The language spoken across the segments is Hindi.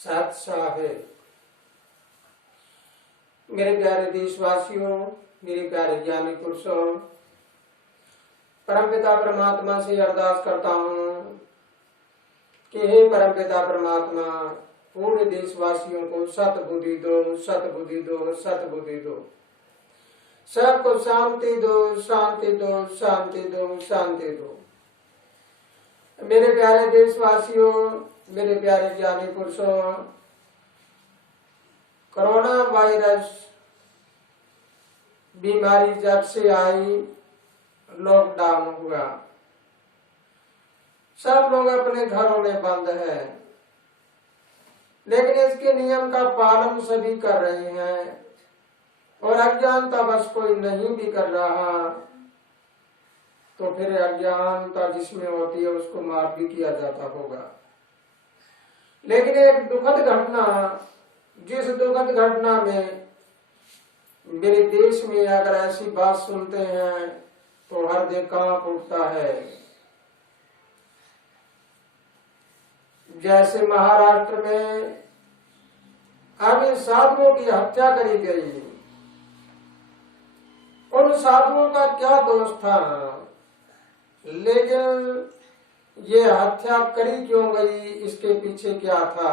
सादशाह है। मेरे प्यारे देशवासियों, मेरे प्यारे ज्ञानी पुरुषों, परमपिता परमात्मा से अरदास करता हूँ कि हे परमपिता परमात्मा, पूरे देशवासियों को सतबुद्धि दो, सतबुद्धि दो, सतबुद्धि दो। सबको शांति दो, शांति दो, शांति दो, शांति दो। मेरे प्यारे देशवासियों, मेरे प्यारे ज्ञानी पुरुषों, कोरोना वायरस बीमारी जब से आई, लॉकडाउन हुआ, सब लोग अपने घरों में बंद हैं, लेकिन इसके नियम का पालन सभी कर रहे हैं और अज्ञानता बस कोई नहीं भी कर रहा तो फिर अज्ञानता जिसमें होती है उसको माफ भी किया जाता होगा। लेकिन एक दुखद घटना, जिस दुखद घटना में मेरे देश में अगर ऐसी बात सुनते हैं तो हृदय कांप उठता है। जैसे महाराष्ट्र में अभी साधुओं की हत्या करी गई। उन साधुओं का क्या दोष था, लेकिन ये हत्या करी क्यों गई, इसके पीछे क्या था?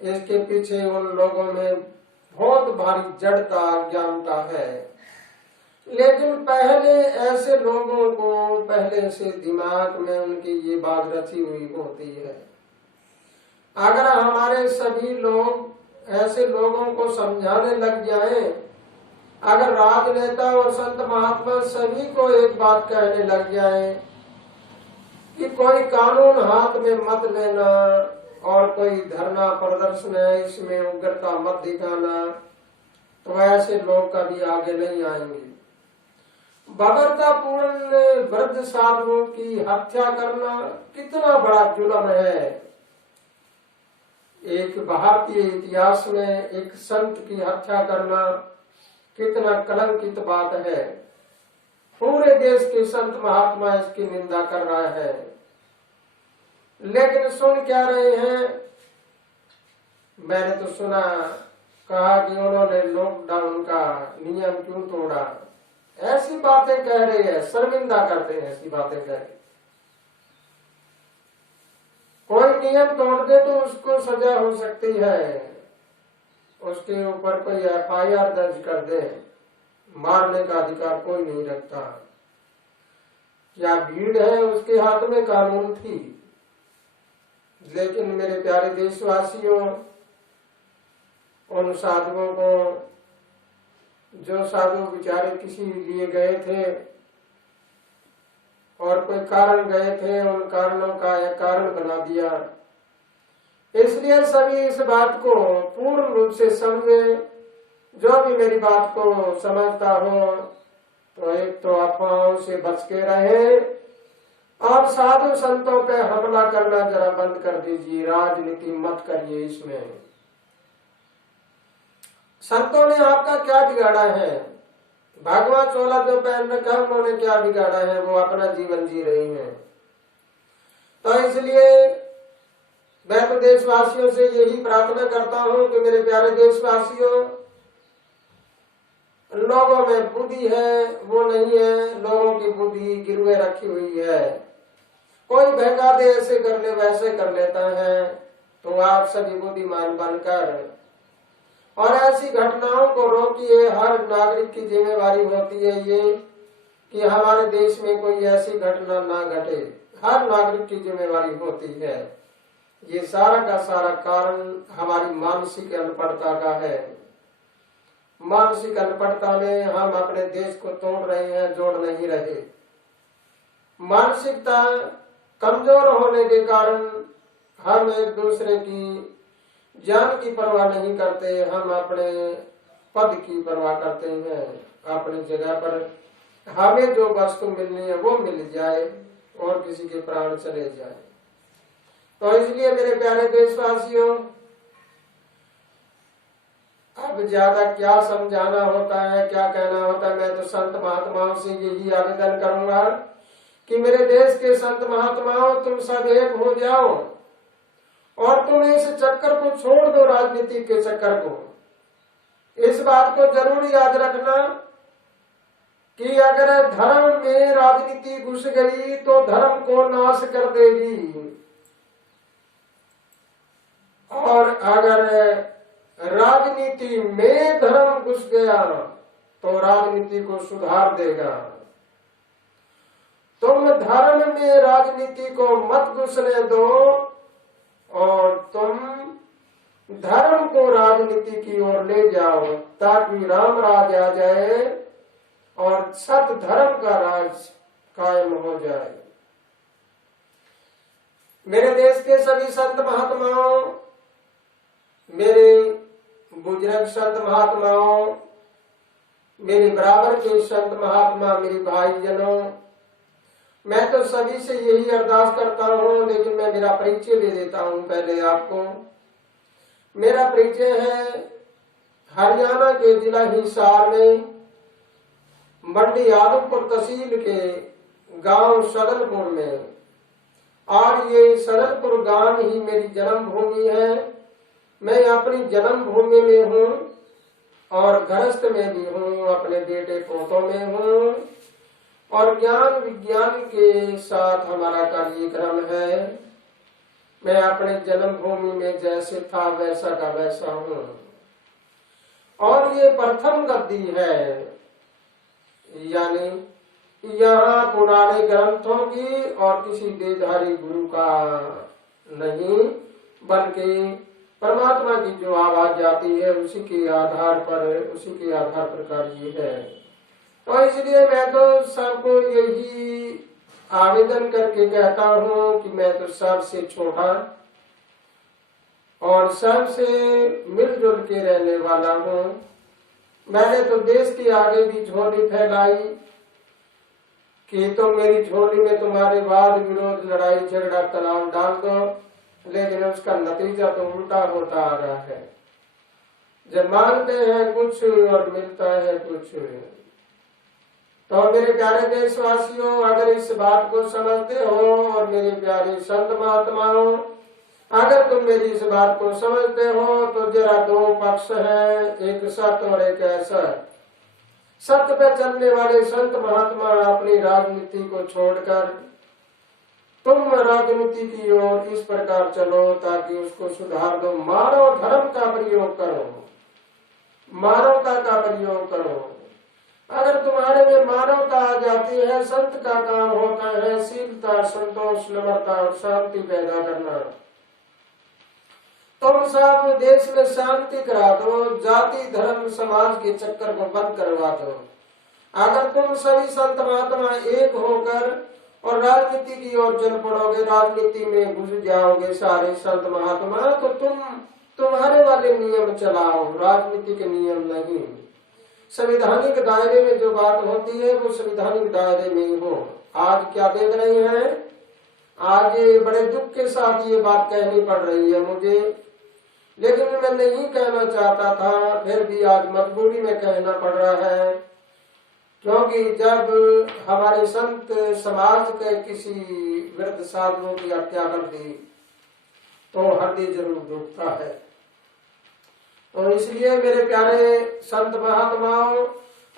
इसके पीछे उन लोगों में बहुत भारी जड़ता, अज्ञानता है। लेकिन पहले ऐसे लोगों को पहले से दिमाग में उनकी ये बात रची हुई होती है। अगर हमारे सभी लोग ऐसे लोगों को समझाने लग जाएं, अगर राजनेता और संत महात्मा सभी को एक बात कहने लग जाएं कि कोई कानून हाथ में मत लेना और कोई धरना प्रदर्शन है इसमें उग्रता मत दिखाना, तो ऐसे लोग कभी आगे नहीं आएंगे। बर्बरतापूर्ण वृद्ध साधुओं की हत्या करना कितना बड़ा जुल्म है। एक भारतीय इतिहास में एक संत की हत्या करना कितना कलंकित बात है। पूरे देश के संत महात्मा इसकी निंदा कर रहा है, लेकिन सुन क्या रहे हैं? मैंने तो सुना, कहा कि उन्होंने लॉकडाउन का नियम क्यों तोड़ा। ऐसी बातें कह रहे हैं, शर्मिंदा करते हैं ऐसी बातें कह रहे। कोई नियम तोड़ दे तो उसको सजा हो सकती है, उसके ऊपर कोई एफआईआर दर्ज कर दे, मारने का अधिकार कोई नहीं रखता। क्या भीड़ है उसके हाथ में कानून थी। लेकिन मेरे प्यारे देशवासियों, उन साधुओं को, जो साधु बेचारे किसी लिए गए थे और कोई कारण गए थे, उन कारणों का एक कारण बना दिया। इसलिए सभी इस बात को पूर्ण रूप से समझे। जो भी मेरी बात को समझता हो तो एक तो अफवाहों से बच के रहे और साधु संतों पे हमला करना जरा बंद कर दीजिए। राजनीति मत करिए इसमें। संतों ने आपका क्या बिगाड़ा है? भगवा चोला जो पहन रखा है उन्होंने क्या बिगाड़ा है? वो अपना जीवन जी रही हैं। तो इसलिए मैं तो देशवासियों से यही प्रार्थना करता हूं कि मेरे प्यारे देशवासियों, लोगों में बुद्धि है वो नहीं है, लोगों की बुद्धि गिरवे रखी हुई है। कोई बहका दे, ऐसे कर ले वैसे कर लेता है। तो आप सभी बुद्धिमान बनकर और ऐसी घटनाओं को रोकिए। हर नागरिक की जिम्मेवारी होती है ये कि हमारे देश में कोई ऐसी घटना ना घटे। हर नागरिक की जिम्मेवारी होती है। ये सारा का सारा कारण हमारी मानसिक अनपढ़ता का है। मानसिक अनपढ़ता में हम अपने देश को तोड़ रहे हैं, जोड़ नहीं रहे। मानसिकता कमजोर होने के कारण हम एक दूसरे की जान की परवाह नहीं करते, हम अपने पद की परवाह करते हैं। अपनी जगह पर हमें जो वस्तु मिलनी है वो मिल जाए और किसी के प्राण चले जाए। तो इसलिए मेरे प्यारे देशवासियों, अब ज्यादा क्या समझाना होता है, क्या कहना होता है। मैं तो संत महात्माओं से यही आवेदन करूंगा कि मेरे देश के संत महात्माओं, तुम सब एक हो जाओ और तुम इस चक्कर को छोड़ दो, राजनीति के चक्कर को। इस बात को जरूर याद रखना कि अगर धर्म में राजनीति घुस गई तो धर्म को नाश कर देगी, और अगर राजनीति में धर्म घुस गया तो राजनीति को सुधार देगा। तुम धर्म में राजनीति को मत घुसने दो और तुम धर्म को राजनीति की ओर ले जाओ, ताकि राम राज आ जाए और सत धर्म का राज कायम हो जाए। मेरे देश के सभी संत महात्माओं, मेरे बुजुर्ग संत महात्माओं, मेरे बराबर के संत महात्मा, मेरे भाई जनों, मैं तो सभी से यही अरदास करता हूँ, लेकिन मैं मेरा परिचय दे देता हूँ पहले आपको। मेरा परिचय है हरियाणा के जिला हिसार में मंडी यादवपुर तहसील के गांव सदनपुर में, और ये सदनपुर गांव ही मेरी जन्मभूमि है। मैं अपनी जन्मभूमि में हूँ और गृहस्थ में भी हूँ, अपने बेटे पोतों में हूँ, और ज्ञान विज्ञान के साथ हमारा कार्यक्रम है। मैं अपने जन्मभूमि में जैसे था वैसा का वैसा हूँ, और ये प्रथम गद्दी है, यानी यहाँ पुराने ग्रंथों की और किसी देधारी गुरु का नहीं, बल्कि परमात्मा की जो आवाज जाती है उसी के आधार पर कार्य है। तो इसलिए मैं तो सबको यही आवेदन करके कहता हूँ कि मैं तो सबसे छोटा और सबसे मिलजुल के रहने वाला हूँ। मैंने तो देश के आगे भी झोली फैलाई कि तुम मेरी झोली में तुम्हारे वाद विरोध, लड़ाई झगड़ा, तनाव डाल दो, लेकिन उसका नतीजा तो उल्टा होता आ रहा है। जब मांगते हैं कुछ और मिलता है कुछ। तो मेरे प्यारे देशवासियों, अगर इस बात को समझते हो, और मेरे प्यारे संत महात्माओं, अगर तुम मेरी इस बात को समझते हो, तो जरा दो पक्ष हैं, एक सत्य और एक असत। सत्य पे चलने वाले संत महात्मा अपनी राजनीति को छोड़कर तुम राजनीति की ओर इस प्रकार चलो ताकि उसको सुधार दो। मानव धर्म का प्रयोग करो, मानवता का प्रयोग करो। अगर तुम्हारे में मानवता आ जाती है, संत का काम होता है शीलता, संतोष, नम्रता और शांति पैदा करना। तुम सब देश में शांति करा दो, जाति धर्म समाज के चक्कर को बंद करवा दो। अगर तुम सभी संत महात्मा एक होकर और राजनीति की ओर चल पड़ोगे, राजनीति में घुस जाओगे सारे संत महात्मा, तो तुम्हारे वाले नियम चलाओ, राजनीति के नियम नहीं। संवैधानिक दायरे में जो बात होती है वो संवैधानिक दायरे में ही हो। आज क्या देख रहे हैं, आज बड़े दुख के साथ ये बात कहनी पड़ रही है मुझे, लेकिन मैं नहीं कहना चाहता था, फिर भी आज मजबूरी में कहना पड़ रहा है। क्योंकि जब हमारे संत समाज के किसी वृद्ध साधुओं की हत्या कर दी तो हृदय जरूर दुखता है। तो इसलिए मेरे प्यारे संत महात्माओं,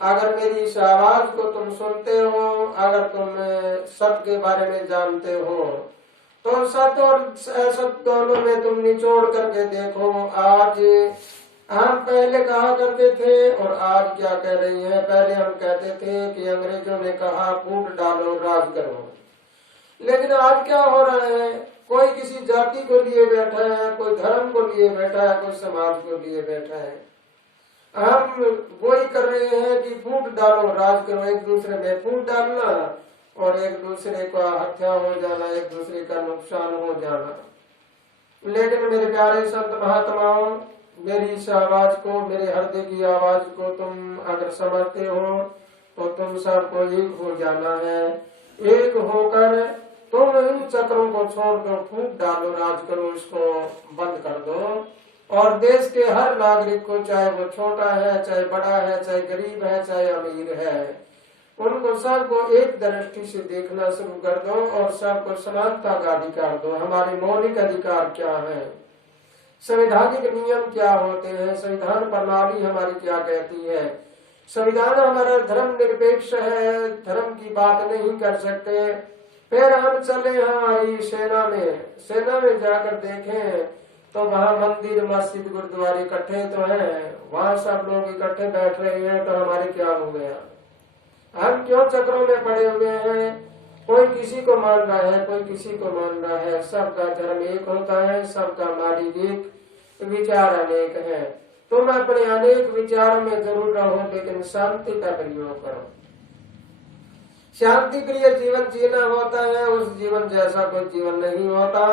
अगर मेरी इस आवाज को तुम सुनते हो, अगर तुम सत्य के बारे में जानते हो, तो सत्य और असत्य दोनों में तुम निचोड़ करके देखो। आज हम पहले कहा करते थे और आज क्या कह रही हैं। पहले हम कहते थे कि अंग्रेजों ने कहा फूट डालो राज करो, लेकिन आज क्या हो रहा है, कोई किसी जाति को लिए बैठा है, कोई धर्म को लिए बैठा है, कोई समाज को लिए बैठा है। हम वही कर रहे हैं कि फूट डालो राज करो, एक दूसरे में फूट डालना और एक दूसरे का हत्या हो जाना, एक दूसरे का नुकसान हो जाना। लेकिन मेरे प्यारे संत महात्माओं, मेरी इस आवाज को, मेरे हृदय की आवाज को तुम अगर समझते हो तो तुम सबको एक हो जाना है। एक होकर तुम इन चक्रों को छोड़ दो, फूट डालो राज करो, इसको बंद कर दो। और देश के हर नागरिक को, चाहे वो छोटा है, चाहे बड़ा है, चाहे गरीब है, चाहे अमीर है, उनको सबको एक दृष्टि से देखना शुरू कर दो और सबको समानता का अधिकार दो। हमारे मौलिक अधिकार क्या है, संवैधानिक नियम क्या होते हैं, संविधान प्रणाली हमारी क्या कहती है। संविधान हमारा धर्म निरपेक्ष है, धर्म की बात नहीं कर सकते। फिर हम चले हमारी सेना में जाकर देखें तो वहाँ मंदिर मस्जिद गुरुद्वारे इकट्ठे तो हैं, वहाँ सब लोग इकट्ठे बैठ रहे हैं, तो हमारे क्या हो गया। हम क्यों चक्रों में पड़े हुए हैं, कोई किसी को मान रहा है, कोई किसी को मान रहा है। सबका धर्म एक होता है, सबका मालिक एक, विचार अनेक है। तुम अपने अनेक विचार में जरूर रहो, लेकिन शांति का प्रयोग करो। शांति प्रिय जीवन जीना होता है, उस जीवन जैसा कोई जीवन नहीं होता।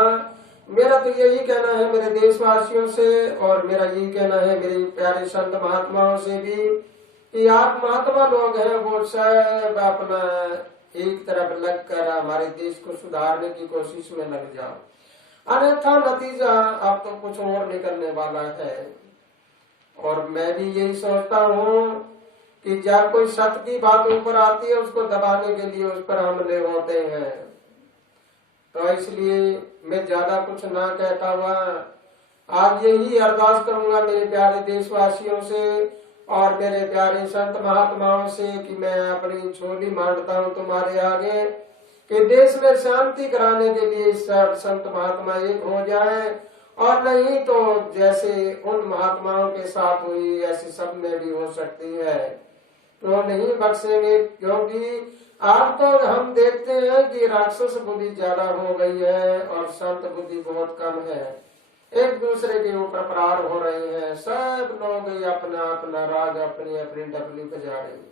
मेरा तो यही कहना है मेरे देशवासियों से, और मेरा यही कहना है मेरे प्यारे संत महात्माओं से भी, कि आप महात्मा लोग हैं वो सब अपना एक तरफ लगकर हमारे देश को सुधारने की कोशिश में लग जाओ, अन्यथा नतीजा अब तो कुछ और निकलने वाला है। और मैं भी यही सोचता हूँ कि जब कोई सत्य की बात ऊपर आती है उसको दबाने के लिए उस पर हमले होते हैं। तो इसलिए मैं ज्यादा कुछ ना कहता हुआ आज यही अरदास करूंगा मेरे प्यारे देशवासियों से और मेरे प्यारे संत महात्माओं से कि मैं अपनी झोली मांगता हूँ तुम्हारे आगे कि देश में शांति कराने के लिए सब संत महात्मा एक हो जाए, और नहीं तो जैसे उन महात्माओं के साथ हुई ऐसी सब में भी हो सकती है, तो नहीं बख्शेंगे। क्योंकि आज तो हम देखते हैं कि राक्षस बुद्धि ज्यादा हो गई है और संत बुद्धि बहुत कम है, एक दूसरे के ऊपर प्रहार हो रहे हैं, सब लोग अपना अपना राग अपनी अपनी डबली बजा रहे हैं।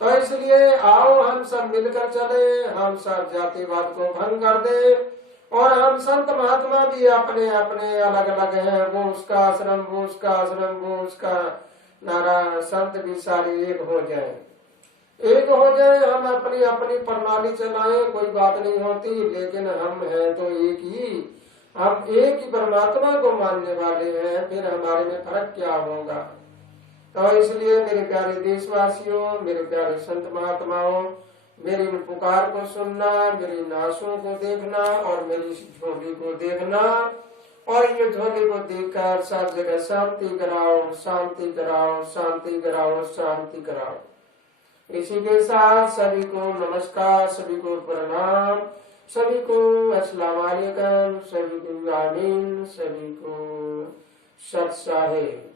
तो इसलिए आओ हम सब मिलकर चले, हम सब जातिवाद को भंग कर दें, और हम संत महात्मा भी अपने अपने अलग अलग हैं, वो उसका आश्रम वो उसका आश्रम वो उसका नारा, संत भी सारे एक हो जाए, एक हो जाए। हम अपनी अपनी प्रणाली चलाएं, कोई बात नहीं होती, लेकिन हम हैं तो एक ही, हम एक ही परमात्मा को मानने वाले हैं, फिर हमारे में फर्क क्या होगा। तो इसलिए मेरे प्यारे देशवासियों, मेरे प्यारे संत महात्माओं, मेरी पुकार को सुनना, मेरी नाशों को देखना और मेरी झोली को देखना, और ये झोली को देखकर सब जगह शांति कराओ शांति कराओ शांति कराओ शांति कराओ। इसी के साथ सभी को नमस्कार, सभी को प्रणाम, सभी को अस्सलाम वालेकुम, सभी को आमीन, सभी को सत साहेब।